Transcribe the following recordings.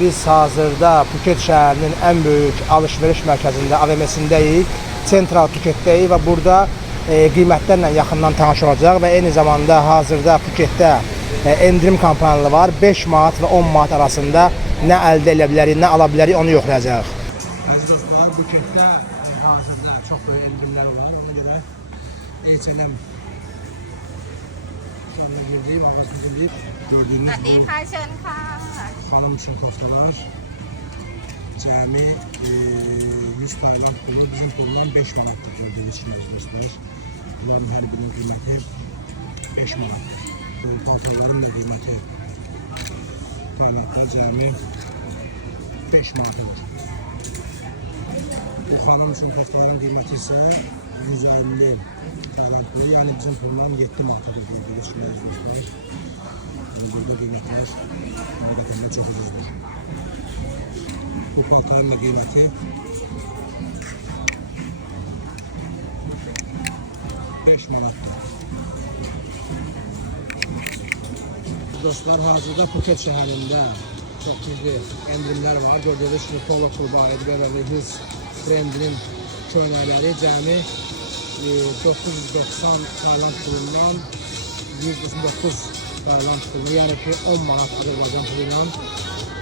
Biz hazırda Phuket şəhərinin ən böyük alış-veriş mərkəzində, AVM-sindəyik, Central Phuketdəyik və burada qiymətlərlə yaxından tanış olacaq və eyni zamanda hazırda Phuketdə endirim kampanyaları var. 5 manat və 10 manat arasında nə əldə edə bilərik, nə ala bilərik, onu yoxlayacaq. Əziz dostlar, Phuketdə hazırda çox böyük endirimlər var. Ona görə H&M girdik, ağzımızı girdik. Gördüyünüz bu xanım üçün koftalar cəmi 100 Tayland pulu, bizim pulundan 5 manatdır gördüyünüz kimi özünüzlər. Bunların hər birinin qiyməti 5 manat. Paltarların da qiyməti Taylandda cəmi 5 manatıdır. Bu xanım üçün koftaların qiyməti isə 150 Tayland pulu, yəni bizim pulundan 7 manatadır gördüyünüz kimi özünüzlər. Burada qiymətlər həqiqətən çox ucuzdur. Bu paltarın da qiyməti 5 manatdır. Dostlar, hazırda Phuket şəhərində çox güclü endirimlər var. Gördüyünüz kimi Polo Klubı, Beverly Hills brendinin köynəkləri cəmi 990 Tayland pulundan 199 Tayland puluna, yəni ki 10 manat Azərbaycan pulundan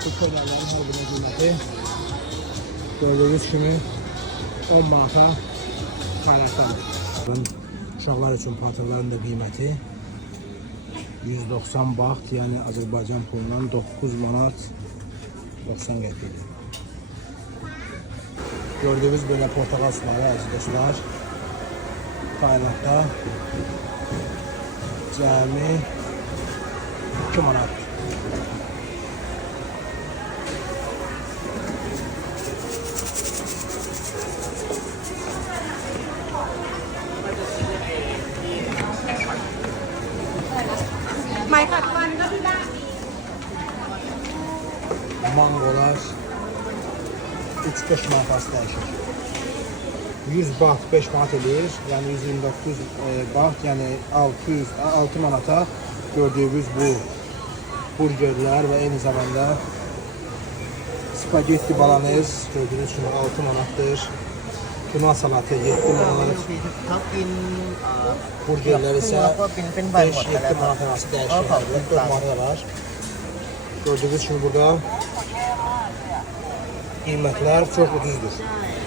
bu köynəklərin hər birinin qiyməti gördüyünüz kimi 10 manata Taylanddadır. Uşaqlar üçün paltarların da qiyməti 190 baht, yəni Azərbaycan pulundan 9 manat 90 qəpikdir. Gördüyünüz belə portaqal suları əziz dostlar Taylandda cəmi 2 manat. Mangolar 3-5 manat arası dəyişir. 100 baht 5 manat edir, yəni 129 baht, yəni 6 manata gördüyünüz bu burgerlər və eyni zamanda spagetti bolognese gördüyünüz kimi 6 manatdır. Tuna salatı 7 manat. Burgerlər isə 5-7 manat arası dəyişir. 4 manat var. Gördüyünüz kimi burada qiymətlər çox ucuzdur.